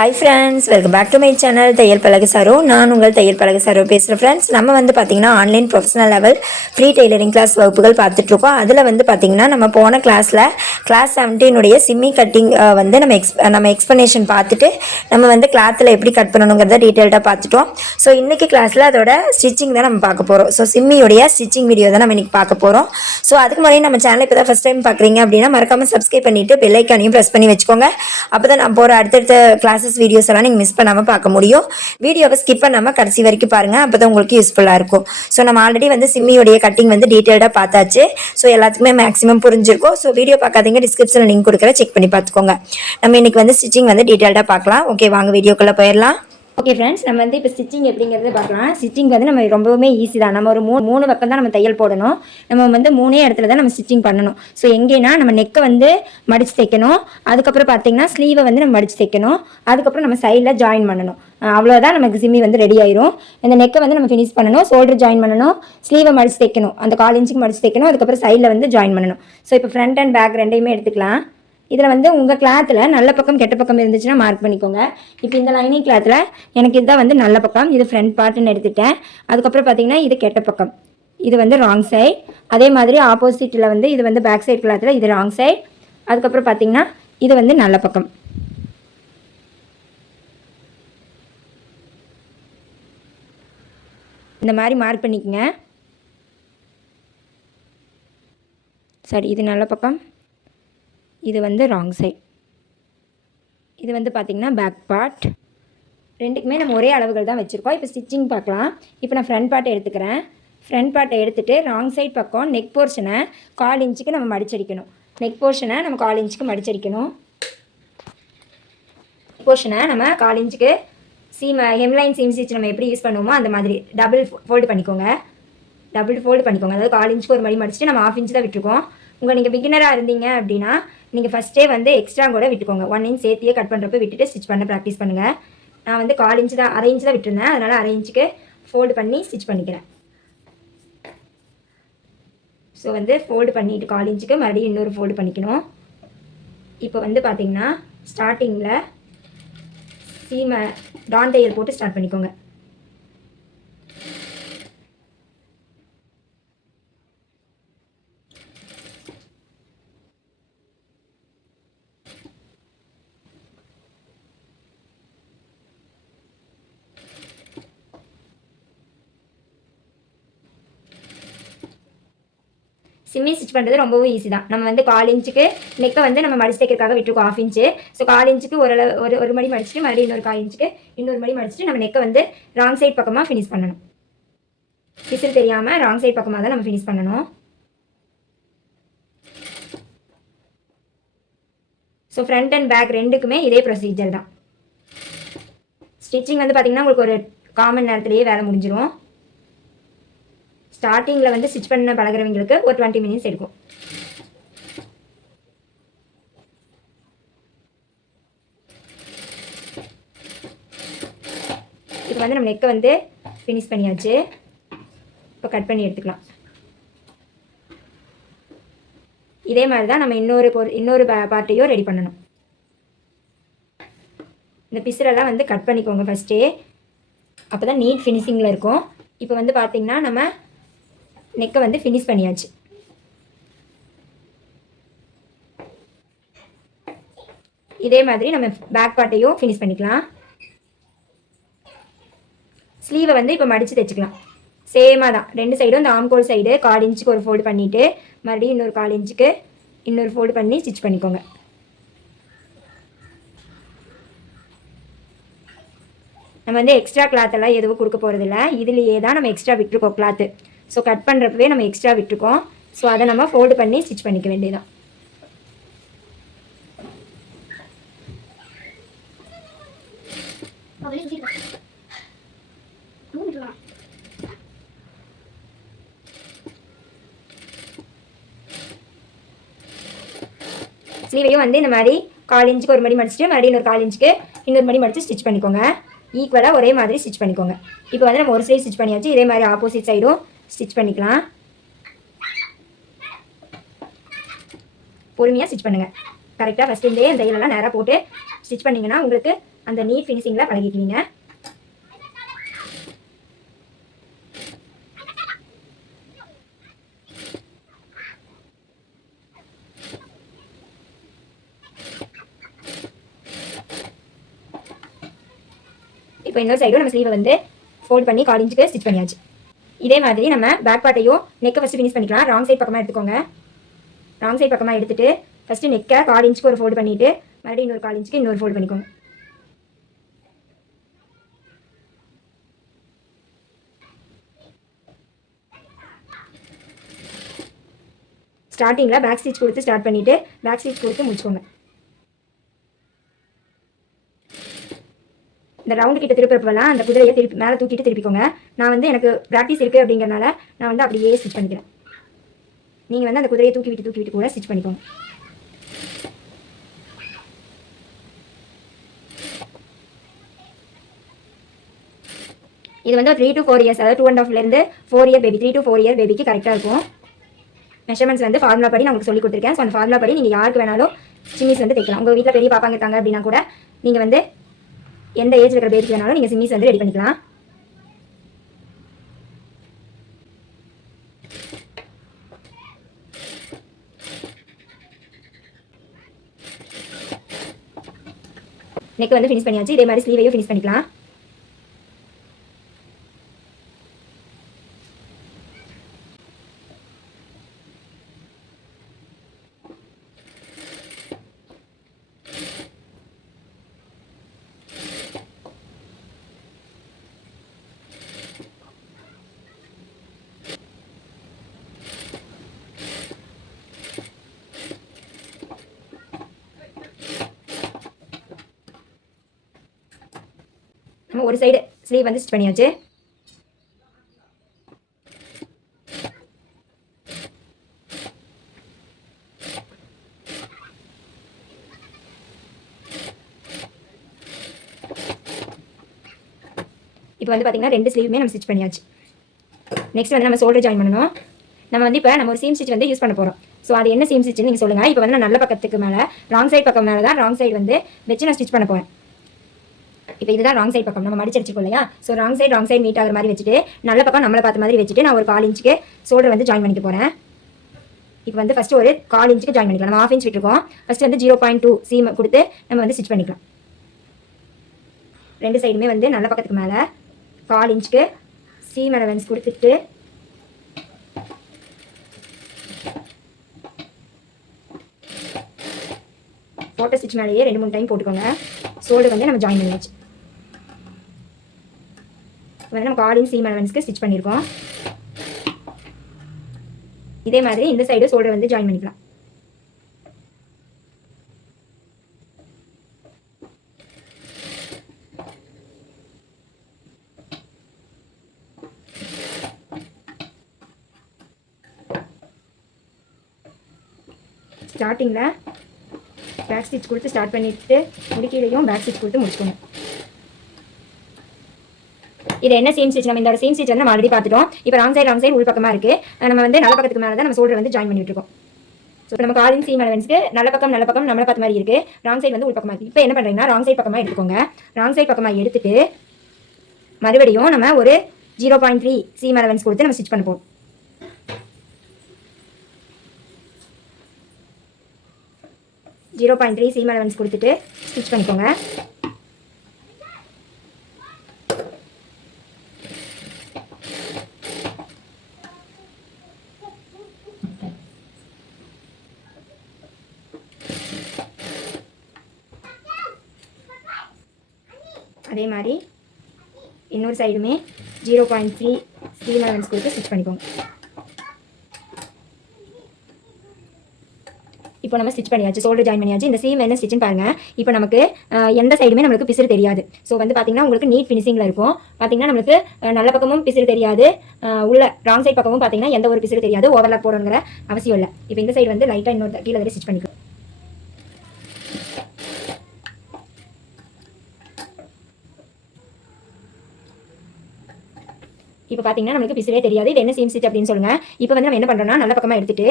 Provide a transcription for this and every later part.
Hi friends welcome back to my channel Thaiyal Pazhagu sorrow நான் உங்கள் தையல் Pazhagu sorrow பேசுகிற ஃப்ரெண்ட்ஸ் நம்ம வந்து பார்த்திங்கன்னா online professional level free tailoring class வகுப்புகள் பார்த்துட்ருக்கோம் அதில் வந்து பார்த்திங்கன்னா நம்ம போன கிளாஸில் கிளாஸ் செவன்டீனுடைய சிம்மி கட்டிங் வந்து நம்ம எக்ஸ் நம்ம எக்ஸ்ப்ளனேஷன் பார்த்துட்டு நம்ம வந்து கிளாத்தில் எப்படி கட் பண்ணணுங்கிறத டீட்டெயில்டாக பார்த்துட்டோம். ஸோ இன்றைக்கி கிளாஸில் அதோட ஸ்டிச்சிங் தான் நம்ம பார்க்க போகிறோம் ஸோ சிம்மியுடைய ஸ்டிச்சிங் வீடியோ தான் நம்ம இன்றைக்கி பார்க்க போகிறோம் ஸோ அதுக்கு முன்னாடி நம்ம சேனல் இப்போ தான் ஃபஸ்ட் டைம் பார்க்குறீங்க அப்படின்னா மறக்காமல் சப்ஸ்கிரைப் பண்ணிவிட்டு பெல்லைக்கானையும் ப்ரெஸ் பண்ணி வச்சுக்கோங்க. அப்போ தான் நான் போகிற அடுத்தடுத்த கிளாஸஸ் வீடியோஸ் எல்லாம் நீங்கள் மிஸ் பண்ணாமல் பார்க்க முடியும். வீடியோவை ஸ்கிப் பண்ணாமல் கடைசி வரைக்கும் பாருங்கள் அப்போ தான் உங்களுக்கு யூஸ்ஃபுல்லாக இருக்கும். ஸோ நம்ம ஆல்ரெடி வந்து சிம்மியோடைய கட்டிங் வந்து டீட்டெயில்டாக பார்த்தாச்சு. ஸோ எல்லாத்துக்குமே மேக்ஸிமம் புரிஞ்சிருக்கும். ஸோ வீடியோ பார்க்காதீங்க டிஸ்கிரிப்ஷனில் லிங்க் கொடுக்குற செக் பண்ணி பார்த்துக்கோங்க. நம்ம இன்னைக்கு வந்து ஸ்டிச்சிங் வந்து டீட்டெயில்டாக பார்க்கலாம். ஓகே வாங்க வீடியோக்குள்ளே போயிடலாம். ஓகே ஃப்ரெண்ட்ஸ் நம்ம வந்து இப்போ ஸ்டிச்சிங் எப்படிங்கிறத பார்க்கலாம். ஸ்டிச்சிங் வந்து நம்ம ரொம்பவுமே ஈஸி தான். நம்ம ஒரு மூணு மூணு பக்கம் தான் நம்ம தையல் போடணும். நம்ம வந்து மூணே இடத்துல தான் நம்ம ஸ்டிச்சிங் பண்ணணும். ஸோ எங்கேனா நம்ம நெக்கை வந்து மடித்து தைக்கணும். அதுக்கப்புறம் பார்த்தீங்கன்னா ஸ்லீவை வந்து நம்ம மடித்து தைக்கணும். அதுக்கப்புறம் நம்ம சைடில் ஜாயின் பண்ணணும். அவ்வளோதான் நமக்கு சிம்மி வந்து ரெடி ஆயிரும். இந்த நெக்கை வந்து நம்ம ஃபினிஷ் பண்ணணும். ஷோல்டர் ஜாயின் பண்ணணும். ஸ்லீவை மடித்து தைக்கணும். அந்த கால் இன்ச்சுக்கு மடித்து தைக்கணும். அதுக்கப்புறம் சைடில் வந்து ஜாயின் பண்ணணும். ஸோ இப்போ ஃப்ரண்ட் அண்ட் பேக் ரெண்டையுமே எடுத்துக்கலாம். இதில் வந்து உங்கள் கிளாத்தில் நல்ல பக்கம் கெட்ட பக்கம் இருந்துச்சுன்னா மார்க் பண்ணிக்கோங்க. இப்போ இந்த லைனிங் கிளாத்தில் எனக்கு இதுதான் வந்து நல்ல பக்கம். இது ஃப்ரண்ட் பார்ட்டுன்னு எடுத்துட்டேன். அதுக்கப்புறம் பார்த்தீங்கன்னா இது கெட்ட பக்கம். இது வந்து ராங் சைட் அதே மாதிரி ஆப்போசிட்டில் வந்து இது வந்து பேக் சைடு கிளாத்தில் இது ராங் சைட் அதுக்கப்புறம் பார்த்தீங்கன்னா இது வந்து நல்ல பக்கம். இந்த மாதிரி மார்க் பண்ணிக்கங்க. சரி இது நல்ல பக்கம். இது வந்து ராங் சைட் இது வந்து பார்த்திங்கன்னா பேக் பார்ட் ரெண்டுக்குமே நம்ம ஒரே அளவுகள் தான் வச்சுருக்கோம். இப்போ ஸ்டிச்சிங் பார்க்கலாம். இப்போ நான் ஃப்ரண்ட் பார்ட்டை எடுத்துக்கிறேன். ஃப்ரண்ட் பார்ட்டை எடுத்துகிட்டு ராங் சைட் பக்கம் நெக் போர்ஷனை கால் இன்ச்சுக்கு நம்ம மடிச்சடிக்கணும். நெக் போர்ஷனை நம்ம கால் இன்ச்சுக்கு மடிச்சடிக்கணும். போர்ஷனை நம்ம கால் இன்ச்சுக்கு சீம ஹெம்லைன் சீம் ஸ்டிச் நம்ம எப்படி யூஸ் பண்ணுவோமோ அந்த மாதிரி டபுள் ஃபோல்டு பண்ணிக்கோங்க. டபுள் ஃபோல்டு பண்ணிக்கோங்க. அதாவது கால் இன்ச்சுக்கு ஒரு மடி மடிச்சுட்டு நம்ம ஆஃப் இன்ச் தான் விட்டுருக்கோம். உங்கள் நீங்கள் பிகினராக இருந்தீங்க அப்படின்னா நீங்கள் ஃபஸ்ட்டே வந்து எக்ஸ்ட்ரா கூட விட்டுக்கோங்க. ஒன் இன்ச் சேர்த்தியே கட் பண்ணுறப்ப விட்டுட்டு ஸ்டிச் பண்ண ப்ராக்டிஸ் பண்ணுங்கள் நான் வந்து கால் இன்ச்சு தான் அரை இன்ச்சு தான் விட்டுருந்தேன். அதனால் அரை இன்ச்சுக்கு ஃபோல்டு பண்ணி ஸ்டிச் பண்ணிக்கிறேன். ஸோ வந்து ஃபோல்டு பண்ணிவிட்டு கால் இன்ச்சுக்கு மறுபடியும் இன்னொரு ஃபோல்டு பண்ணிக்கணும். இப்போ வந்து பார்த்திங்கன்னா ஸ்டார்டிங்கில் சீமை டான் தையல் போட்டு ஸ்டார்ட் பண்ணிக்கோங்க. சிம்மி ஸ்டிச் பண்ணுறது ரொம்பவும் ஈஸி தான். நம்ம வந்து கால் இன்ச்சுக்கு நெக்கை வந்து நம்ம மடிச்சு தைக்கிறதுக்காக விட்டுருக்கோம் ஆஃப் இன்ச்சு ஸோ கால் இன்ச்சுக்கு ஒரு அளவு- ஒரு ஒரு மணி மடிச்சுட்டு மறுபடியும் இன்னொரு கால் இன்ச்சுக்கு இன்னொரு மணி மடிச்சுட்டு நம்ம நெக்கை வந்து ராங் சைட் பக்கமாக ஃபினிஷ் பண்ணணும். விசில் தெரியாமல் ராங் சைட் பக்கமாக தான் நம்ம ஃபினிஷ் பண்ணணும். ஸோ ஃப்ரண்ட் அண்ட் பேக் ரெண்டுக்குமே இதே ப்ரொசீஜர் தான். ஸ்டிச்சிங் வந்து பார்த்திங்கன்னா உங்களுக்கு ஒரு காமன் நேரத்துலேயே வேலை முடிஞ்சிடும் ஸ்டார்டிங்கில் வந்து ஸ்டிச் பண்ண பழகுறவங்களுக்கு ஒரு டுவெண்ட்டி மினிட்ஸ் எடுக்கும். இப்போ வந்து நம்ம நெக்கை வந்து ஃபினிஷ் பண்ணியாச்சு. இப்போ கட் பண்ணி எடுத்துக்கலாம். இதே மாதிரி தான் நம்ம இன்னொரு பொரு இன்னொரு பார்ட்டையும் ரெடி பண்ணணும். இந்த பிசுரெல்லாம் வந்து கட் பண்ணிக்கோங்க ஃபஸ்ட்டே அப்போ தான் நீட் ஃபினிஷிங்கில் இருக்கும். இப்போ வந்து பார்த்திங்கன்னா நம்ம நெக்கை வந்து ஃபினிஷ் பண்ணியாச்சு. இதே மாதிரி நம்ம பேக் பார்ட்டையும் ஃபினிஷ் பண்ணிக்கலாம். ஸ்லீவை வந்து இப்போ மடித்து தைச்சிக்கலாம். சேமாக தான் ரெண்டு சைடும் இந்த ஆம்கோல் சைடு கால் இன்ச்சுக்கு ஒரு ஃபோல்டு பண்ணிவிட்டு மறுபடியும் இன்னொரு கால் இன்ச்சுக்கு இன்னொரு ஃபோல்டு பண்ணி ஸ்டிச் பண்ணிக்கோங்க. நம்ம வந்து எக்ஸ்ட்ரா கிளாத் எல்லாம் எதுவும் கொடுக்க போகிறதில்ல இதுலேயே தான் நம்ம எக்ஸ்ட்ரா விட்டுருக்கோம் கிளாத்து ஸோ கட் பண்ணுறப்பவே நம்ம எக்ஸ்ட்ரா விட்டுருக்கோம். ஸோ அதை நம்ம ஃபோல்டு பண்ணி ஸ்டிச் பண்ணிக்க வேண்டியதான் ஸ்லீவையும் வந்து இந்த மாதிரி கால் இன்ச்சுக்கு ஒரு மடி மடிச்சுட்டு மறுபடியும் இன்னொரு கால் இன்ச்சுக்கு இன்னொரு மடி மடிச்சு ஸ்டிச் பண்ணிக்கோங்க. ஈக்குவலாக ஒரே மாதிரி ஸ்டிச் பண்ணிக்கோங்க. இப்போ வந்து நம்ம ஒரு சைடு ஸ்டிச் பண்ணியாச்சு இதே மாதிரி ஆப்போசிட் சைடும் ஸ்டிச் பண்ணிக்கலாம். பொறுமையாக ஸ்டிச் பண்ணுங்கள் கரெக்டாக ஃபஸ்ட்டுலேயே இந்த தையலெல்லாம் நேராக போட்டு ஸ்டிச் பண்ணிங்கன்னா உங்களுக்கு அந்த நீட் ஃபினிஷிங்கில் பழகிக்குவீங்க இப்போ இன்னொரு சைடும் நம்ம ஸ்லீவை வந்து ஃபோல்ட் பண்ணி கால் இன்ச்சுக்கு ஸ்டிச் பண்ணியாச்சு. இதே மாதிரி நம்ம பேக் பார்ட்டையும் நெக்கை ஃபஸ்ட்டு ஃபினிஷ் பண்ணிக்கலாம். ராங் சைட் பக்கமாக எடுத்துக்கோங்க. ராங் சைட் பக்கமாக எடுத்துட்டு ஃபஸ்ட்டு நெக்கை கால் இன்ச்சுக்கு ஒரு ஃபோல்டு பண்ணிவிட்டு மறுபடியும் இன்னொரு கால் இன்ச்சுக்கு இன்னொரு ஃபோல்டு பண்ணிக்கோங்க. ஸ்டார்டிங்கில் பேக் ஸ்டிச் கொடுத்து ஸ்டார்ட் பண்ணிவிட்டு பேக் ஸ்டிச் கொடுத்து முடிச்சுக்கோங்க. இந்த ரவுண்டு கிட்ட திருப்பறப்பெல்லாம் அந்த குதிரையை திருப்பி மேலே தூக்கிட்டு திருப்பிக்கோங்க. நான் வந்து எனக்கு ப்ராக்டிஸ் இருக்குது அப்படிங்கிறனால நான் வந்து அப்படியே ஸ்டிச் பண்ணிக்கிறேன். நீங்கள் வந்து அந்த குதிரையை தூக்கி விட்டு தூக்கி விட்டு கூட ஸ்டிச் பண்ணிக்கோங்க. இது வந்து த்ரீ டு ஃபோர் இயர்ஸ் அதாவது two and ஹாஃப்லேருந்து four year baby three to four year பேபிக்கு கரெக்டாக இருக்கும். மெஷர்மெண்ட்ஸ் வந்து ஃபார்முலா படி நான் உங்களுக்கு சொல்லி கொடுத்துருக்கேன். ஸோ அந்த ஃபார்முலா படி நீங்கள் யாருக்கு வேணாலும் சின்னிஸ் வந்து தைக்கலாம். உங்கள் வீட்டில் பெரிய பாப்பாங்க இருக்காங்க அப்படின்னா கூட நீங்கள் வந்து எந்த ஏஜ் இருக்கிற பேபிக்கு வேணாலும் நீங்கள் சிம்மிஸ் வந்து ரெடி பண்ணிக்கலாம். நெக் வந்து ஃபினிஷ் பண்ணியாச்சு. இதே மாதிரி ஸ்லீவையும் ஃபினிஷ் பண்ணிக்கலாம். நம்ம ஒரு சைடு ஸ்லீவ் வந்து ஸ்டிச் பண்ணியாச்சு. இப்போ வந்து பார்த்தீங்கன்னா ரெண்டு ஸ்லீவுமே நம்ம ஸ்டிச் பண்ணியாச்சு. நெக்ஸ்ட் வந்து நம்ம ஷோல்டர் ஜாயின் பண்ணணும். நம்ம வந்து இப்போ நம்ம ஒரு சீம் ஸ்டிச் வந்து யூஸ் பண்ண போகிறோம் ஸோ அது என்ன சீம் ஸ்டிச்னு நீங்கள் சொல்லுங்கள் இப்போ வந்து நான் நல்ல பக்கத்துக்கு மேலே ராங் சைடு பக்கம் மேலே தான் ராங் சைடு வந்து வச்சு நான் ஸ்டிச் பண்ண போகிறேன் இப்போ இதுதான் ராங் சைடு பக்கம். நம்ம மடிச்சடிச்சிருக்கோம் இல்லையா? So wrong side wrong side meet ஆகிற மாதிரி வச்சுட்டு நல்ல பக்கம் நம்மளை பார்த்த மாதிரி வச்சுட்டு நான் ஒரு கால் இன்ச்சுக்கு ஷோல்டர் வந்து ஜாயின் பண்ணிக்க போகிறேன் இப்போ வந்து ஃபஸ்ட்டு ஒரு கால் இன்ச்சுக்கு ஜாயின் பண்ணிக்கலாம். நம்ம ஆஃப் இன்ச் விட்டுருக்கோம். ஃபஸ்ட்டு வந்து ஜீரோ பாயிண்ட் டூ சீம் கொடுத்து நம்ம வந்து ஸ்டிச் பண்ணிக்கலாம். ரெண்டு சைடுமே வந்து நல்ல பக்கத்துக்கு மேலே கால் இன்ச்சுக்கு சீம் அலவன்ஸ் கொடுத்துட்டு ஃபோட்டோ ஸ்டிச் மேலேயே ரெண்டு மூணு டைம் போட்டுக்கோங்க. சோல்டு வந்து நம்ம ஜாயின் பண்ணியாச்சு. வந்து நம்ம காலின் சீம் அலவன்ஸ்க்கு ஸ்டிச் பண்ணியிருக்கோம் இதே மாதிரி இந்த சைடு ஷோல்டர் வந்து ஜாயின் பண்ணிக்கலாம். ஸ்டார்டிங்கில் பேக் ஸ்டிச் கொடுத்து ஸ்டார்ட் பண்ணிவிட்டு முடிக்கையிலையும் பேக் ஸ்டிச் கொடுத்து முடிச்சுக்கணும். இது என்ன சேம் ஸ்டிச் நம்ம இந்த சேம் ஸ்டிச் வந்து நம்ம ஆல்ரெடி பார்த்துட்டோம். இப்போ ராங் சைடு ராங் சைடு உள் பக்கமாக இருக்குது நம்ம வந்து நல்ல பக்கத்துக்கு மேலே தான் நம்ம சோல்டர் வந்து ஜாயின் பண்ணிட்டு இருக்கோம் ஸோ இப்போ நம்ம காலின் சீம் அலவன்ஸ்க்கு நல்ல பக்கம் நல்ல பக்கம் நம்மளை பார்த்த மாதிரி இருக்குது ராங் சைடு வந்து உள் பக்கமாக இருக்குது இப்போ என்ன பண்ணுறீங்கன்னா ராங் சைட் பக்கமாக எடுத்துக்கோங்க. ராங் சைட் பக்கமாக எடுத்துட்டு மறுபடியும் நம்ம ஒரு zero point three seam allowance கொடுத்து நம்ம ஸ்டிச் பண்ணுவோம் zero point three seam allowance கொடுத்துட்டு ஸ்டிச் பண்ணிக்கோங்க அதே மாதிரி இன்னொரு சைடுமே zero point three seam allowance கொடுத்து ஸ்டிச் பண்ணிக்கோங்க. இப்போ நம்ம ஸ்டிச் பண்ணியாச்சு ஷோல்டர் ஜாயின் பண்ணியாச்சு. இந்த சீம் என்ன ஸ்டிச்னு பாருங்கள் இப்போ நமக்கு எந்த சைடுமே நம்மளுக்கு பிசிறு தெரியாது. ஸோ வந்து பார்த்தீங்கன்னா உங்களுக்கு நீட் ஃபினிஷிங்கில் இருக்கும். பார்த்தீங்கன்னா நம்மளுக்கு நல்ல பக்கமும் பிசிறு தெரியாது. உள்ள ராங் சைட் பக்கமும் பார்த்தீங்கன்னா எந்த ஒரு பிசிறு தெரியாது. ஓவர்லாக் போடணுங்கிற அவசியம் இல்லை. இப்போ இந்த சைடு வந்து லைட்டாக இன்னொரு கீழே வரை ஸ்டிச் பண்ணிக்கலாம் இப்போ பார்த்தீங்கன்னா நமக்கு பிசுவே தெரியாது. இது என்ன சீம் ஸ்டிச் அப்படின்னு சொல்லுங்க. இப்போ வந்து நம்ம என்ன பண்ணுறோம்னா நல்ல பக்கமாக எடுத்துட்டு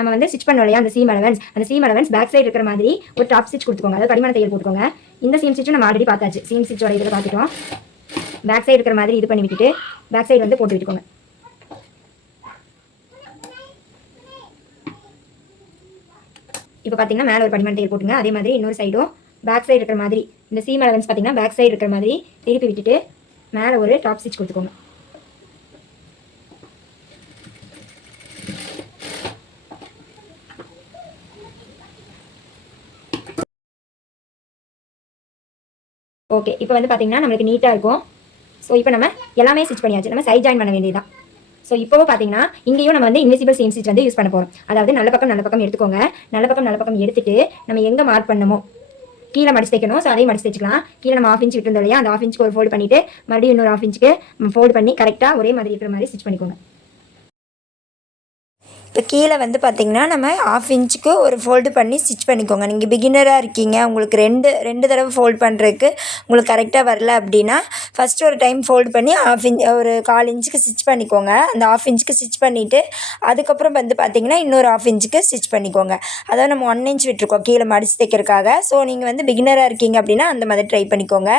நம்ம வந்து ஸ்டிச் பண்ணோம் இல்லையா? அந்த சீம் அலவன்ஸ் அந்த சீம் அலவன்ஸ் பேக் சைடு இருக்கிற மாதிரி ஒரு டாப் ஸ்டிச் கொடுத்துக்கோங்க. அதாவது படிமான தையல் போட்டுக்கோங்க. இந்த சீம் ஸ்டிச்சும் நம்ம ஆல்ரெடி பார்த்தாச்சு. சீம் ஸ்டிச்சோட இதில் பார்த்துட்டோம். பேக் சைடு இருக்கிற மாதிரி இது பண்ணி விட்டுட்டு பேக் சைடு வந்து போட்டு விட்டுக்கோங்க. இப்போ பார்த்தீங்கன்னா மேலே ஒரு படிமான தையல் போட்டுங்க. அதே மாதிரி இன்னொரு சைடும் பேக் சைடு இருக்கிற மாதிரி இந்த சீம் அலவன்ஸ் பார்த்தீங்கன்னா பேக் சைடு இருக்கிற மாதிரி திருப்பி விட்டுட்டு மேலே ஒரு டாப் ஸ்டிச் கொடுத்துக்கோங்க. ஓகே இப்போ வந்து பார்த்தீங்கன்னா நம்மளுக்கு நீட்டாக இருக்கும். ஸோ இப்போ நம்ம எல்லாமே ஸ்டிச் பண்ணியாச்சு. நம்ம சைட் ஜாயின் பண்ண வேண்டியதுதான். ஸோ இப்போவும் பார்த்தீங்கன்னா இங்கேயும் நம்ம வந்து இன்விசிபிள் சேம் ஸ்டிச் வந்து யூஸ் பண்ண போகிறோம் அதாவது நல்ல பக்கம் நல்ல பக்கம் எடுத்துக்கோங்க. நல்ல பக்கம் நல்ல பக்கம் எடுத்துட்டு நம்ம எங்கே மார்க் பண்ணமோ கீழே மடிச்சு தைக்கணும். ஸோ அதையும் மடிச்சு தைச்சிக்கலாம். கீழே நம்ம ஆஃப் இன்ச் விட்டுருந்தோம் இல்லையா? அந்த ஆஃப் இன்ச்சுக்கு ஒரு ஃபோல்டு பண்ணிட்டு மறுபடியும் இன்னொரு ஆஃப் இன்ச்சுக்கு ஃபோல்டு பண்ணி கரெக்டாக ஒரே மாதிரி இருக்கிற மாதிரி ஸ்டிச் பண்ணிக்கோங்க. இப்போ கீழே வந்து பார்த்தீங்கன்னா நம்ம ஆஃப் இன்ச்சுக்கு ஒரு ஃபோல்டு பண்ணி ஸ்டிச் பண்ணிக்கோங்க. நீங்கள் பிகினராக இருக்கீங்க உங்களுக்கு ரெண்டு ரெண்டு தடவை ஃபோல்ட் பண்ணுறதுக்கு உங்களுக்கு கரெக்டாக வரல அப்படின்னா ஃபஸ்ட்டு ஒரு டைம் ஃபோல்டு பண்ணி ஆஃப் இன்ச் ஒரு கால் இன்ச்சுக்கு ஸ்டிச் பண்ணிக்கோங்க. அந்த ஆஃப் இன்ச்சுக்கு ஸ்டிச் பண்ணிவிட்டு அதுக்கப்புறம் வந்து பார்த்தீங்கன்னா இன்னொரு ஆஃப் இன்ச்சுக்கு ஸ்டிச் பண்ணிக்கோங்க. அதாவது நம்ம ஒன் இன்ச் விட்டுருக்கோம் கீழே மடிச்சு தைக்கிறதுக்காக. ஸோ நீங்கள் வந்து பிகினராக இருக்கீங்க அப்படின்னா அந்த மாதிரி ட்ரை பண்ணிக்கோங்க.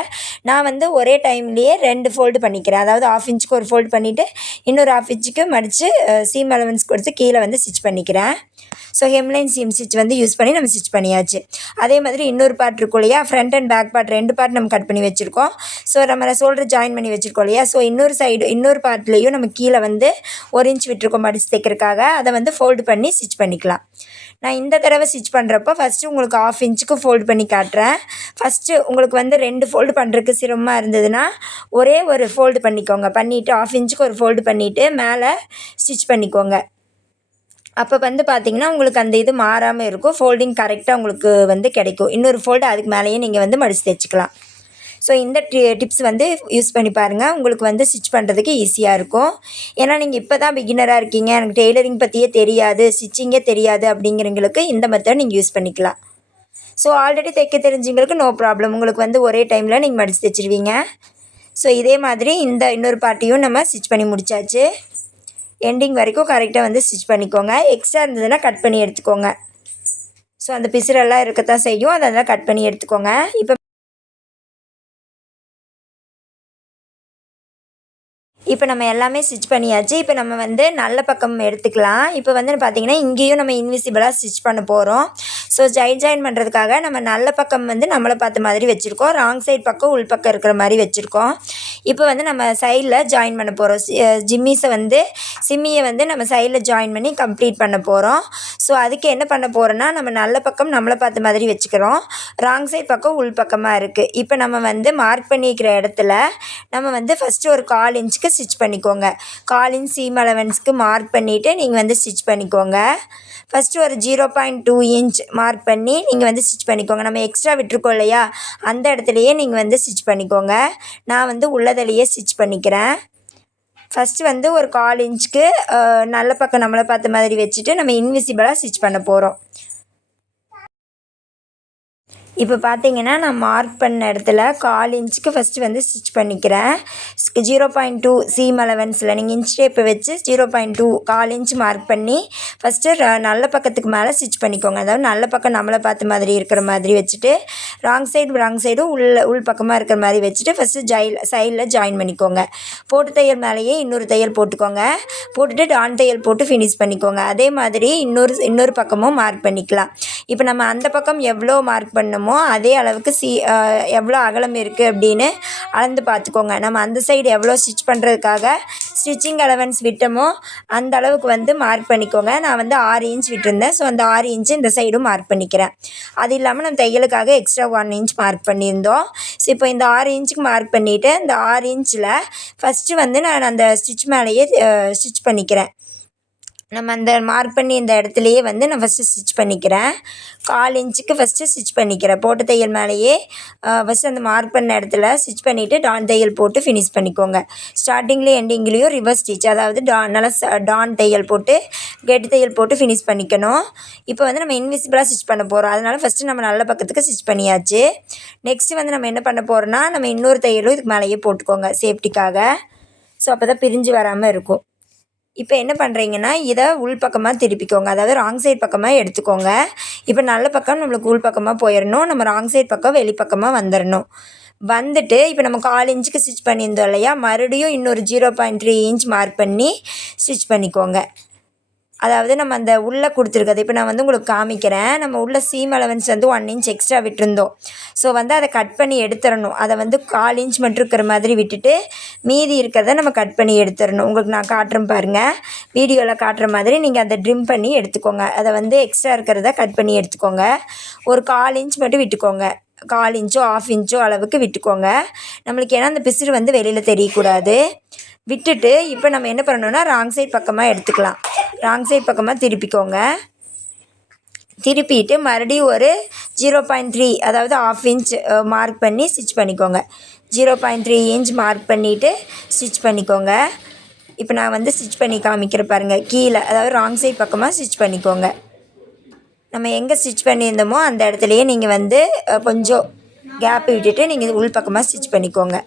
நான் வந்து ஒரே டைம்லேயே ரெண்டு ஃபோல்டு பண்ணிக்கிறேன். அதாவது ஆஃப் இன்ச்சுக்கு ஒரு ஃபோல்டு பண்ணிவிட்டு இன்னொரு ஆஃப் இன்ச்சுக்கு மடித்து சீம் அலவன்ஸ் கொடுத்து கீழே வந்து ஸ்டிச் பண்ணிக்கிறேன். ஸோ ஹெம்லைன் சீம் ஸ்டிச் வந்து யூஸ் பண்ணி நம்ம ஸ்டிச் பண்ணியாச்சு. அதே மாதிரி இன்னொரு பார்ட் இருக்கும் இல்லையா? ஃப்ரண்ட் அண்ட் பேக் பார்ட் ரெண்டு பார்ட் நம்ம கட் பண்ணி வச்சுருக்கோம். ஸோ நம்ம ஷோல்டர் ஜாயின் பண்ணி வச்சுருக்கோம் இல்லையா? ஸோ இன்னொரு சைடு இன்னொரு பார்ட்லேயும் நம்ம கீழே வந்து ஒரு இன்ச் விட்டுருக்கோம் மடிச்சு தைக்கிறதுக்காக. அதை வந்து ஃபோல்டு பண்ணி ஸ்டிச் பண்ணிக்கலாம். நான் இந்த தடவை ஸ்டிச் பண்ணுறப்போ ஃபஸ்ட்டு உங்களுக்கு ஆஃப் இன்ச்சுக்கு ஃபோல்டு பண்ணி காட்டுறேன். ஃபஸ்ட்டு உங்களுக்கு வந்து ரெண்டு ஃபோல்டு பண்ணுறதுக்கு சிரமமாக இருந்ததுன்னா ஒரே ஒரு ஃபோல்டு பண்ணிக்கோங்க. பண்ணிவிட்டு ஆஃப் இன்ச்சுக்கு ஒரு ஃபோல்டு பண்ணிவிட்டு மேலே ஸ்டிச் பண்ணிக்கோங்க. அப்போ வந்து பார்த்தீங்கன்னா உங்களுக்கு அந்த இது மாறாமல் இருக்கும். ஃபோல்டிங் கரெக்டாக உங்களுக்கு வந்து கிடைக்கும். இன்னொரு ஃபோல்டு அதுக்கு மேலேயே நீங்கள் வந்து மடித்து தைச்சிக்கலாம். ஸோ இந்த டி டிப்ஸ் வந்து யூஸ் பண்ணி பாருங்கள் உங்களுக்கு வந்து ஸ்டிச் பண்ணுறதுக்கு ஈஸியாக இருக்கும். ஏன்னா நீங்கள் இப்போ தான் பிகினராக இருக்கீங்க. எனக்கு டெய்லரிங் பற்றியே தெரியாது. ஸ்டிச்சிங்கே தெரியாது அப்படிங்கிறவங்களுக்கு இந்த மெத்தட் நீங்கள் யூஸ் பண்ணிக்கலாம். ஸோ ஆல்ரெடி தைக்க தெரிஞ்சவங்களுக்கு நோ ப்ராப்ளம் உங்களுக்கு வந்து ஒரே டைமில் நீங்கள் மடித்து தைச்சிருவீங்க. ஸோ இதே மாதிரி இந்த இன்னொரு பார்ட்டியும் நம்ம ஸ்டிச் பண்ணி முடிச்சாச்சு. எண்டிங் வரைக்கும் கரெக்டாக வந்து ஸ்டிச் பண்ணிக்கோங்க. எக்ஸ்ட்ரா இருந்ததுன்னா கட் பண்ணி எடுத்துக்கோங்க. ஸோ அந்த பிசுரெல்லாம் இருக்கத்தான் செய்யும். அதெல்லாம் கட் பண்ணி எடுத்துக்கோங்க. இப்போ இப்போ நம்ம எல்லாமே ஸ்டிச் பண்ணியாச்சு. இப்போ நம்ம வந்து நல்ல பக்கம் எடுத்துக்கலாம். இப்போ வந்து பார்த்தீங்கன்னா இங்கேயும் நம்ம இன்விசிபிளாக ஸ்டிச் பண்ண போகிறோம் ஸோ ஜாயின் ஜாயின் பண்ணுறதுக்காக நம்ம நல்ல பக்கம் வந்து நம்மளை பார்த்த மாதிரி வச்சுருக்கோம். ராங் சைட் பக்கம் உள் பக்கம் இருக்கிற மாதிரி வச்சுருக்கோம். இப்போ வந்து நம்ம சைடில் ஜாயின் பண்ண போகிறோம் ஜிம்மிஸை வந்து சிம்மியை வந்து நம்ம சைடில் ஜாயின் பண்ணி கம்ப்ளீட் பண்ண போகிறோம் ஸோ அதுக்கு என்ன பண்ண போகிறோன்னா நம்ம நல்ல பக்கம் நம்மளை பார்த்த மாதிரி வச்சுக்கிறோம். ராங் சைட் பக்கம் உள் பக்கமாக இருக்குது இப்போ நம்ம வந்து மார்க் பண்ணிக்கிற இடத்துல நம்ம வந்து ஃபஸ்ட்டு ஒரு கால் இன்ச்சுக்கு ஸ்டிச் பண்ணிக்கோங்க. கால் சீம் அலவன்ஸ்க்கு மார்க் பண்ணிவிட்டு நீங்கள் வந்து ஸ்டிச் பண்ணிக்கோங்க. ஃபஸ்ட்டு ஒரு zero point two inch mark பண்ணி நீங்கள் வந்து ஸ்டிச் பண்ணிக்கோங்க. நம்ம எக்ஸ்ட்ரா விட்டுருக்கோம் இல்லையா? அந்த இடத்துலையே நீங்கள் வந்து ஸ்டிச் பண்ணிக்கோங்க. நான் வந்து உள்ளதிலேயே ஸ்டிச் பண்ணிக்கிறேன். ஃபஸ்ட்டு வந்து ஒரு கால் இன்ச்சுக்கு நல்ல பக்கம் நம்மளை பார்த்த மாதிரி வச்சுட்டு நம்ம இன்விசிபிளாக ஸ்டிச் பண்ண போகிறோம் இப்போ பார்த்தீங்கன்னா நான் மார்க் பண்ண இடத்துல கால் இன்ச்சுக்கு ஃபஸ்ட்டு வந்து ஸ்டிச் பண்ணிக்கிறேன். ஜீரோ பாயிண்ட் டூ சீம் அலவன்ஸில் நீங்கள் இன்ச் டேப்பை வச்சு ஜீரோ பாயிண்ட் டூ கால் இன்ச் மார்க் பண்ணி ஃபஸ்ட்டு நல்ல பக்கத்துக்கு மேலே ஸ்டிச் பண்ணிக்கோங்க. அதாவது நல்ல பக்கம் நம்மளை பார்த்த மாதிரி இருக்கிற மாதிரி வச்சுட்டு ராங் சைடு ராங் சைடும் உள்ள உள் பக்கமாக இருக்கிற மாதிரி வச்சுட்டு ஃபஸ்ட்டு ஜாயில் சைடில் ஜாயின் பண்ணிக்கோங்க. போட்டு தையல் மேலேயே இன்னொரு தையல் போட்டுக்கோங்க. போட்டுட்டு டான் தையல் போட்டு ஃபினிஷ் பண்ணிக்கோங்க. அதே மாதிரி இன்னொரு இன்னொரு பக்கமும் மார்க் பண்ணிக்கலாம். இப்போ நம்ம அந்த பக்கம் எவ்வளோ மார்க் பண்ணமோ அதே அளவுக்கு சி எவ்வளோ அகலம் இருக்குது அப்படின்னு அளந்து பார்த்துக்கோங்க. நம்ம அந்த சைடு எவ்வளோ ஸ்டிச் பண்ணுறதுக்காக ஸ்டிச்சிங் அலவன்ஸ் விட்டோமோ அந்த அளவுக்கு வந்து மார்க் பண்ணிக்கோங்க. நான் வந்து ஆறு இன்ச் விட்டுருந்தேன். ஸோ அந்த ஆறு இன்ச்சு இந்த சைடும் மார்க் பண்ணிக்கிறேன். அது இல்லாமல் நம்ம தையலுக்காக எக்ஸ்ட்ரா ஒன் இன்ச் மார்க் பண்ணியிருந்தோம். ஸோ இப்போ இந்த ஆறு இன்ச்சுக்கு மார்க் பண்ணிவிட்டு இந்த ஆறு இன்ச்சில் ஃபஸ்ட்டு வந்து நான் அந்த ஸ்டிச் மேலேயே ஸ்டிச் பண்ணிக்கிறேன். நம்ம அந்த மார்க் பண்ணி இந்த இடத்துலையே வந்து நான் ஃபஸ்ட்டு ஸ்டிச் பண்ணிக்கிறேன். கால் இன்ச்சுக்கு ஃபஸ்ட்டு ஸ்டிச் பண்ணிக்கிறேன். போட்ட தையல் மேலேயே ஃபஸ்ட்டு அந்த மார்க் பண்ண இடத்துல ஸ்டிச் பண்ணிவிட்டு டான் தையல் போட்டு ஃபினிஷ் பண்ணிக்கோங்க. ஸ்டார்டிங்லேயும் எண்டிங்லேயும் ரிவர்ஸ் ஸ்டிச் அதாவது டான் நல்லா டான் தையல் போட்டு கெட்டு தையல் போட்டு ஃபினிஷ் பண்ணிக்கணும். இப்போ வந்து நம்ம இன்விசிபிளாக ஸ்டிச் பண்ண போகிறோம் அதனால் ஃபஸ்ட்டு நம்ம நல்ல பக்கத்துக்கு ஸ்டிச் பண்ணியாச்சு. நெக்ஸ்ட்டு வந்து நம்ம என்ன பண்ண போகிறோன்னா நம்ம இன்னொரு தையலும் இதுக்கு மேலேயே போட்டுக்கோங்க சேஃப்டிக்காக ஸோ அப்போ தான் பிரிஞ்சு வராமல் இருக்கும். இப்போ என்ன பண்ணுறீங்கன்னா இதை உள் பக்கமாக திருப்பிக்கோங்க. அதாவது ராங் சைடு பக்கமாக எடுத்துக்கோங்க. இப்போ நல்ல பக்கம் நம்மளுக்கு உள் பக்கமாக போயிடணும் நம்ம ராங் சைடு பக்கம் வெளிப்பக்கமாக வந்துடணும் வந்துட்டு இப்போ நம்ம கால் இன்ச்சுக்கு ஸ்டிச் பண்ணியிருந்தோம் இல்லையா? மறுபடியும் இன்னொரு zero point three inch mark பண்ணி ஸ்டிச் பண்ணிக்கோங்க. அதாவது நம்ம அந்த உள்ளே கொடுத்துருக்கறது. இப்போ நான் வந்து உங்களுக்கு காமிக்கிறேன். நம்ம உள்ள சீம் அலவன்ஸ் வந்து ஒன் இன்ச் எக்ஸ்ட்ரா விட்டுருந்தோம். ஸோ வந்து அதை கட் பண்ணி எடுத்துடணும் அதை வந்து கால் இன்ச் மட்டும் இருக்கிற மாதிரி விட்டுட்டு மீதி இருக்கிறத நம்ம கட் பண்ணி எடுத்துடணும் உங்களுக்கு நான் காட்டுறேன் பாருங்கள் வீடியோவில் காட்டுற மாதிரி நீங்கள் அதை ட்ரிம் பண்ணி எடுத்துக்கோங்க. அதை வந்து எக்ஸ்ட்ரா இருக்கிறத கட் பண்ணி எடுத்துக்கோங்க. ஒரு கால் இன்ச் மட்டும் விட்டுக்கோங்க. கால் இன்ச்சோ ஆஃப் இன்ச்சோ அளவுக்கு விட்டுக்கோங்க. நம்மளுக்கு ஏன்னா அந்த பிசுறு வந்து வெளியில் தெரியக்கூடாது. விட்டுட்டு இப்போ நம்ம என்ன பண்ணணும்னா ராங் சைட் பக்கமாக எடுத்துக்கலாம். ராங் சைட் பக்கமாக திருப்பிக்கோங்க. திருப்பிட்டு மறுபடியும் ஒரு ஜீரோ பாயிண்ட் த்ரீ அதாவது ஆஃப் இன்ச் மார்க் பண்ணி ஸ்டிச் பண்ணிக்கோங்க. Zero point three inch mark பண்ணிவிட்டு ஸ்டிச் பண்ணிக்கோங்க. இப்போ நான் வந்து ஸ்டிச் பண்ணி காமிக்கிறேன் பாருங்கள் கீழே அதாவது ராங் சைட் பக்கமாக ஸ்டிச் பண்ணிக்கோங்க. நம்ம எங்கே ஸ்டிச் பண்ணியிருந்தோமோ அந்த இடத்துலையே நீங்கள் வந்து கொஞ்சம் கேப் விட்டுட்டு நீங்கள் உள் பக்கமாக ஸ்டிச் பண்ணிக்கோங்க.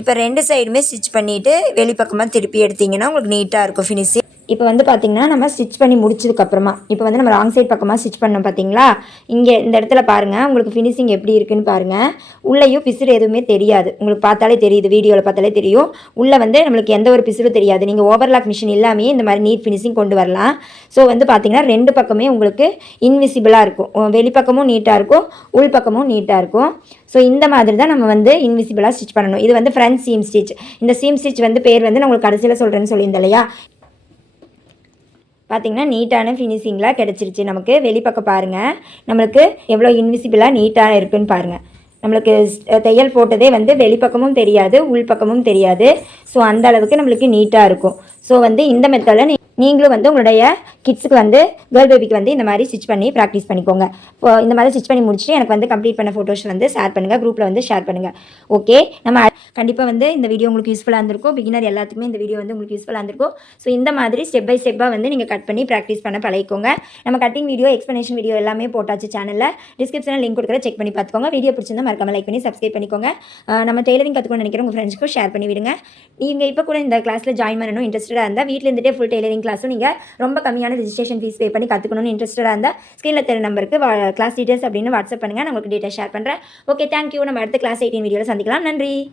இப்போ ரெண்டு சைடுமே ஸ்டிச் பண்ணிவிட்டு வெளிப்பக்கமாக திருப்பி எடுத்தீங்கன்னா உங்களுக்கு நீட்டாக இருக்கும் ஃபினிஷிங் இப்போ வந்து பார்த்தீங்கன்னா நம்ம ஸ்டிச் பண்ணி முடிச்சதுக்கப்புறமா இப்போ வந்து நம்ம ராங் சைட் பக்கமாக ஸ்டிச் பண்ணோம் பார்த்தீங்களா இங்கே இந்த இடத்துல பாருங்கள் உங்களுக்கு ஃபினிஷிங் எப்படி இருக்குன்னு பாருங்கள் உள்ளேயும் பிசுறு எதுவுமே தெரியாது. உங்களுக்கு பார்த்தாலே தெரியுது வீடியோவில் பார்த்தாலே தெரியும். உள்ளே வந்து நம்மளுக்கு எந்த ஒரு பிசுறும் தெரியாது. நீங்கள் ஓவர்லாக் மிஷின் இல்லாமல் இந்த மாதிரி நீட் ஃபினிஷிங் கொண்டு வரலாம். ஸோ வந்து பார்த்தீங்கன்னா ரெண்டு பக்கமே உங்களுக்கு இன்விசிபிளாக இருக்கும். வெளிப்பக்கமும் நீட்டாக இருக்கும் உள் பக்கமும் நீட்டாக இருக்கும். ஸோ இந்த மாதிரி தான் நம்ம வந்து இன்விசிபிளாக ஸ்டிச் பண்ணணும். இது வந்து ஃப்ரண்ட் சீம் ஸ்டிச் இந்த சீம் ஸ்டிச் வந்து பேர் வந்து நான் உங்களுக்கு கடைசியில் சொல்கிறேன்னு சொல்லியிருந்தேன் இல்லையா? பார்த்திங்கன்னா நீட்டான ஃபினிஷிங்லாம் கிடச்சிருச்சு. நமக்கு வெளிப்பக்கம் பாருங்கள் நம்மளுக்கு எவ்வளோ இன்விசிபிளாக நீட்டாக இருக்குன்னு பாருங்கள் நம்மளுக்கு தையல் போட்டதே வந்து வெளிப்பக்கமும் தெரியாது உள்பக்கமும் தெரியாது. ஸோ அந்த அளவுக்கு நம்மளுக்கு நீட்டாக இருக்கும். ஸோ வந்து இந்த மெத்தடில் நீங்களும் வந்து உங்களுடைய கிட்ஸுக்கு வந்து கேர்ள் பேபிக்கு வந்து இந்த மாதிரி ஸ்டிச் பண்ணி ப்ராக்டிஸ் பண்ணிக்கோங்க. இப்போ இந்த மாதிரி ஸ்டிச் பண்ணி முடிச்சுட்டு எனக்கு வந்து கம்ப்ளீட் பண்ண ஃபோட்டோஸ் வந்து ஷேர் பண்ணுங்கள் குரூப்பில் வந்து ஷேர் பண்ணுங்கள் ஓகே நம்ம கண்டிப்பாக வந்து இந்த வீடியோ உங்களுக்கு யூஸ்ஃபுல்லாக இருந்திருக்கும். பிகினர் எல்லாத்துக்குமே இந்த வீடியோ வந்து உங்களுக்கு யூஸ்ஃபுல்லாக இருந்திருக்கும். ஸோ இந்த மாதிரி ஸ்டெப் பை ஸ்டெப்பாக வந்து நீங்கள் கட் பண்ணி ப்ராக்டிஸ் பண்ண பழகிக்கோங்க. நம்ம கட்டிங் வீடியோ எக்ஸ்ப்ளனேஷன் வீடியோ எல்லாமே போட்டாச்சு சேனலில் டிஸ்கிரிப்ஷனில் லிங்க் கொடுக்குற செக் பண்ணி பார்த்துக்கோங்க. வீடியோ பிடிச்சிருந்தா மறக்காம லைக் பண்ணி சப்ஸ்கிரைப் பண்ணிக்கோங்க. நம்ம டெய்லரிங் கற்றுக்கணும்னு நினைக்கிற உங்கள் ஃப்ரெண்ட்ஸ்க்கும் ஷேர் பண்ணி விடுங்க நீங்கள் இப்போ கூட இந்த கிளாஸில் ஜாயின் பண்ணணும் இன்ட்ரெஸ்ட்டாக இருந்தால் வீட்டில் இருந்துகிட்டே ஃபுல் டெய்லரிங் கிளாஸும் நீங்கள் ரொம்ப கம்மியான ரிஜிஸ்ட்ரேஷன் ஃபீஸ் பே பண்ணி கற்றுக்கணும்னு இன்ட்ரெஸ்டாக இருந்தால் ஸ்க்ரீனில் தெரிய நம்பருக்கு கிளாஸ் டீட்டெயில்ஸ் அப்படின்னு வாட்ஸ்அப் பண்ணுங்கள் நான் உங்களுக்கு டீட்டெயில் ஷேர் பண்ணுறேன் ஓகே தேங்க்யூ நம்ம அடுத்த கிளாஸ் எயிட்டின் வீடியோவில் சந்திக்கலாம். நன்றி.